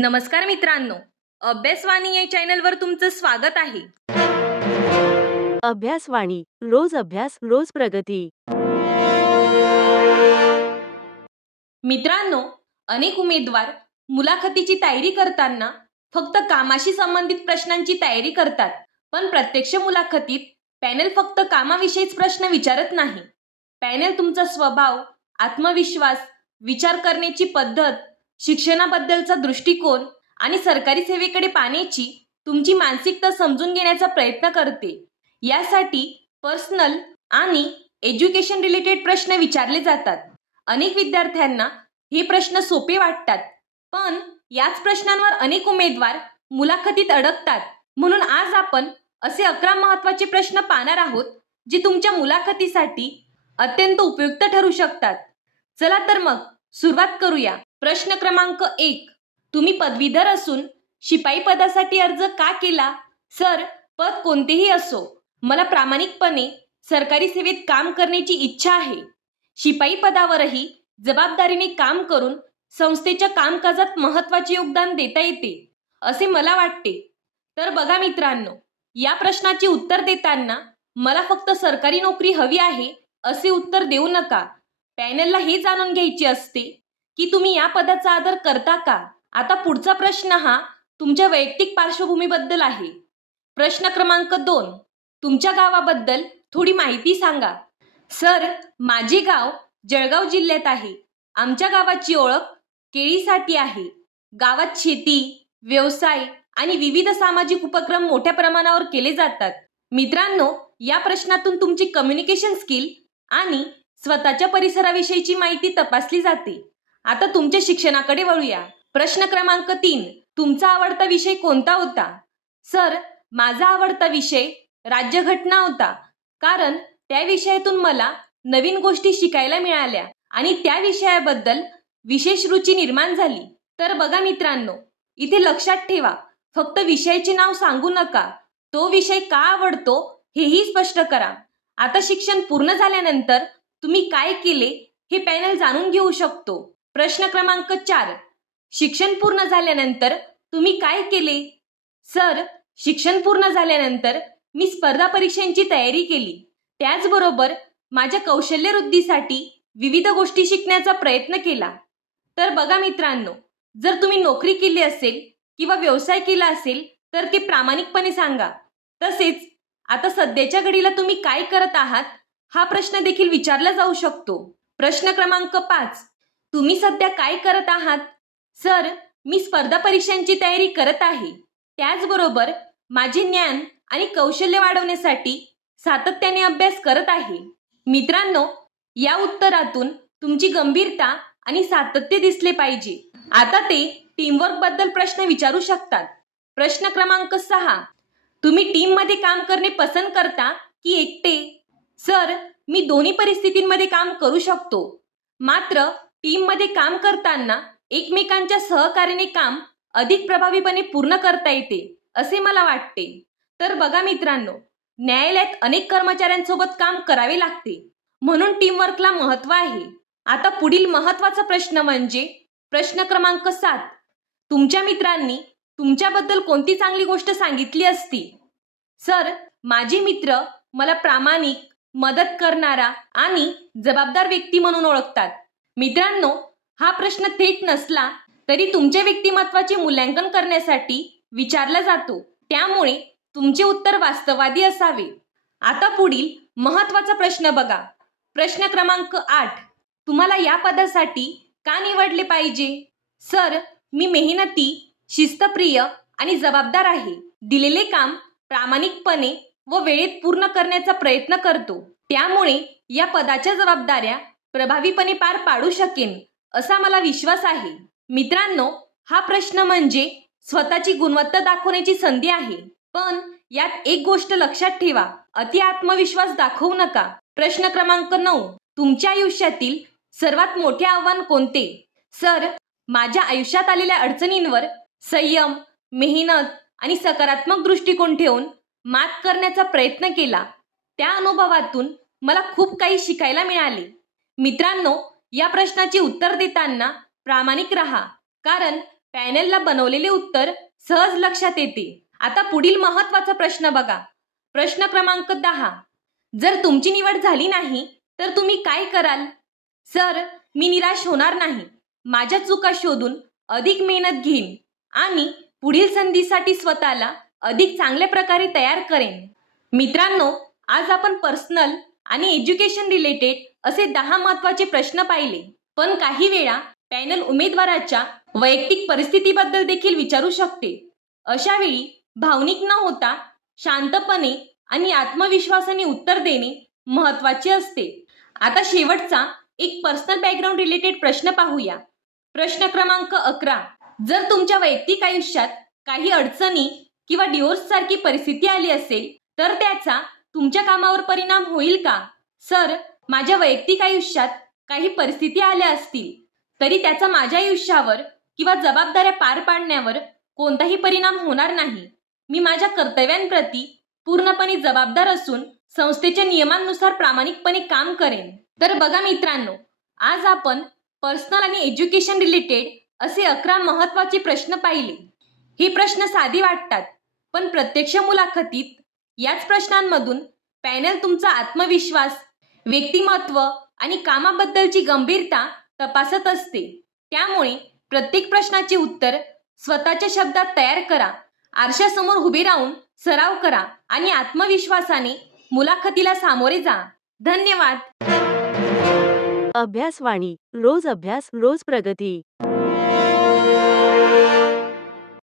नमस्कार मित्रांनो, अभ्यासवाणी या चॅनलवर तुमचं स्वागत आहे. अभ्यासवाणी रोज अभ्यास रोज प्रगती. मित्रांनो, अनेक उमेदवार मुलाखतीची तयारी करताना फक्त कामाशी संबंधित प्रश्नांची तयारी करतात. पण प्रत्यक्ष मुलाखतीत पॅनल फक्त कामाविषयीच प्रश्न विचारत नाही. पॅनल तुमचा स्वभाव, आत्मविश्वास, विचार करण्याची पद्धत, शिक्षणाबद्दलचा दृष्टिकोन आणि सरकारी सेवेकडे पाहण्याची तुमची मानसिकता समजून घेण्याचा प्रयत्न करते. यासाठी पर्सनल आणि एज्युकेशन रिलेटेड प्रश्न विचारले जातात. अनेक विद्यार्थ्यांना हे प्रश्न सोपे वाटतात, पण याच प्रश्नांवर अनेक उमेदवार मुलाखतीत अडकतात. म्हणून आज आपण असे 11 महत्त्वाचे प्रश्न पाहणार आहोत, जे तुमच्या मुलाखतीसाठी अत्यंत उपयुक्त ठरू शकतात. चला तर मग सुरुवात करूया. प्रश्न क्रमांक 1. तुम्ही पदवीधर असून शिपाई पदासाठी अर्ज का केला? सर, पद कोणतेही असो, मला प्रामाणिकपणे सरकारी सेवेत काम करण्याची इच्छा आहे. शिपाई पदावरही जबाबदारीने काम करून संस्थेच्या कामकाजात महत्त्वाचे योगदान देता येते, असे मला वाटते. तर बघा मित्रांनो, या प्रश्नाचे उत्तर देताना मला फक्त सरकारी नोकरी हवी आहे असे उत्तर देऊ नका. पॅनलला हे जाणून घ्यायचे असते की तुम्ही या पदाचा आदर करता का? आता पुढचा प्रश्न हा तुमच्या वैयक्तिक पार्श्वभूमीबद्दल आहे. प्रश्न क्रमांक 2. तुमच्या गावाबद्दल थोडी माहिती सांगा. सर, माझे गाव जळगाव जिल्ह्यात आहे. आमच्या गावाची ओळख केळीसाठी आहे. गावात शेती, व्यवसाय आणि विविध सामाजिक उपक्रम मोठ्या प्रमाणावर केले जातात. मित्रांनो, या प्रश्नातून तुमची कम्युनिकेशन स्किल आणि स्वतःच्या परिसराविषयीची माहिती तपासली जाते. आता तुमच्या शिक्षणाकडे वळूया. प्रश्न क्रमांक 3. तुमचा आवडता विषय कोणता होता? सर, माझा आवडता विषय राज्यघटना होता, कारण त्या विषयातून मला नवीन गोष्टी शिकायला मिळाल्या आणि त्या विषयाबद्दल विशेष रुची निर्माण झाली. तर बघा मित्रांनो, इथे लक्षात ठेवा, फक्त विषयाचे नाव सांगू नका, तो विषय का आवडतो हेही स्पष्ट करा. आता शिक्षण पूर्ण झाल्यानंतर तुम्ही काय केले हे पॅनल जाणून घेऊ शकतो. प्रश्न क्रमांक 4. शिक्षण पूर्ण झाल्यानंतर तुम्ही काय केले? सर, शिक्षण पूर्ण झाल्यानंतर मी स्पर्धा परीक्षांची तयारी केली. त्याचबरोबर माझ्या कौशल्यवृद्धीसाठी विविध गोष्टी शिकण्याचा प्रयत्न केला. तर बघा मित्रांनो, जर तुम्ही नोकरी केली असेल किंवा व्यवसाय केला असेल तर ते प्रामाणिकपणे सांगा. तसेच आता सध्याच्या घडीला तुम्ही काय करत आहात हा प्रश्न देखील विचारला जाऊ शकतो. प्रश्न क्रमांक 5. तुम्ही सध्या काय करत आहात? सर, मी स्पर्धा परीक्षांची तयारी करत आहे. त्याचबरोबर माझे ज्ञान आणि कौशल्य वाढवण्यासाठी सातत्याने अभ्यास करत आहे. मित्रांनो, या उत्तरातून तुमची गंभीरता आणि सातत्य दिसले पाहिजे. आता ते टीमवर्क बद्दल प्रश्न विचारू शकतात. प्रश्न क्रमांक 6. तुम्ही टीममध्ये काम करणे पसंत करता की एकटे? सर, मी दोन्ही परिस्थितींमध्ये काम करू शकतो. मात्र टीममध्ये काम करताना एकमेकांच्या सहकार्याने काम अधिक प्रभावीपणे पूर्ण करता येते असे मला वाटते. तर बघा मित्रांनो, न्यायालयात अनेक कर्मचाऱ्यांसोबत काम करावे लागते, म्हणून टीमवर्कला महत्त्व आहे. आता पुढील महत्त्वाचा प्रश्न म्हणजे प्रश्न क्रमांक 7. तुमच्या मित्रांनी तुमच्याबद्दल कोणती चांगली गोष्ट सांगितली असती? सर, माझे मित्र मला प्रामाणिक, मदत करणारा आणि जबाबदार व्यक्ती म्हणून ओळखतात. मित्रांनो, हा प्रश्न थेट नसला तरी तुमच्या व्यक्तिमत्वाचे मूल्यांकन करण्यासाठी विचारला जातो, त्यामुळे तुमचे उत्तर वास्तववादी असावे. आता पुढील महत्त्वाचा प्रश्न बघा. प्रश्न क्रमांक 8. तुम्हाला या पदासाठी का निवडले पाहिजे? सर, मी मेहनती, शिस्तप्रिय आणि जबाबदार आहे. दिलेले काम प्रामाणिकपणे व वेळेत पूर्ण करण्याचा प्रयत्न करतो, त्यामुळे या पदाच्या जबाबदाऱ्या प्रभावीपणे पार पाडू शकेन असा मला विश्वास आहे. मित्रांनो, हा प्रश्न म्हणजे स्वतःची गुणवत्ता दाखवण्याची संधी आहे, पण यात एक गोष्ट लक्षात ठेवा, अति आत्मविश्वास दाखवू नका. प्रश्न क्रमांक 9. तुमच्या आयुष्यातील सर्वात मोठे आव्हान कोणते? सर, माझ्या आयुष्यात आलेल्या अडचणींवर संयम, मेहनत आणि सकारात्मक दृष्टिकोन ठेवून मात करण्याचा प्रयत्न केला. त्या अनुभवातून मला खूप काही शिकायला मिळाले. मित्रांनो, या प्रश्नाचे उत्तर देताना प्रामाणिक राहा, कारण पॅनेलला बनवलेले उत्तर सहज लक्षात येते. आता पुढील महत्त्वाचा प्रश्न बघा. प्रश्न क्रमांक 10. जर तुमची निवड झाली नाही तर तुम्ही काय कराल? सर, मी निराश होणार नाही. माझ्या चुका शोधून अधिक मेहनत घेईन आणि पुढील संधीसाठी स्वतःला अधिक चांगल्या प्रकारे तयार करेन. मित्रांनो, आज आपण पर्सनल आणि एज्युकेशन रिलेटेड असे 10 महत्त्वाचे प्रश्न पाहिले. पण काही वेळा पॅनल उमेदवाराच्या वैयक्तिक परिस्थितीबद्दल देखील विचारू शकते. अशा वेळी भावनिक न होता शांतपणे आणि आत्मविश्वासाने उत्तर देणे महत्त्वाचे असते. आता शेवटचा एक पर्सनल बॅकग्राऊंड रिलेटेड प्रश्न पाहूया. प्रश्न क्रमांक 11. जर तुमच्या वैयक्तिक आयुष्यात काही अडचणी किंवा डिवोर्स सारखी परिस्थिती आली असेल तर त्याचा तुमच्या कामावर परिणाम होईल का? सर, माझ्या वैयक्तिक आयुष्यात काही परिस्थिती आल्या असतील तरी त्याचा माझ्या आयुष्यावर किंवा जबाबदाऱ्या पार पाडण्यावर कोणताही परिणाम होणार नाही. मी माझ्या कर्तव्यांप्रती पूर्णपणे जबाबदार असून संस्थेच्या नियमांनुसार प्रामाणिकपणे काम करेन. तर बघा मित्रांनो, आज आपण पर्सनल आणि एज्युकेशन रिलेटेड असे 11 महत्त्वाचे प्रश्न पाहिले. हे प्रश्न साधी वाटतात, पण प्रत्यक्ष मुलाखतीत याच प्रश्नांमधून पॅनल तुमचा आत्मविश्वास, व्यक्तिमत्व आणि कामाबद्दलची गंभीरता तपासत असते. त्यामुळे प्रत्येक प्रश्नाचे उत्तर स्वतःच्या शब्दात तयार करा, आरशासमोर उभे राहून सराव करा आणि आत्मविश्वासाने मुलाखतीला सामोरे जा. धन्यवाद. अभ्यासवाणी. रोज अभ्यास रोज प्रगती.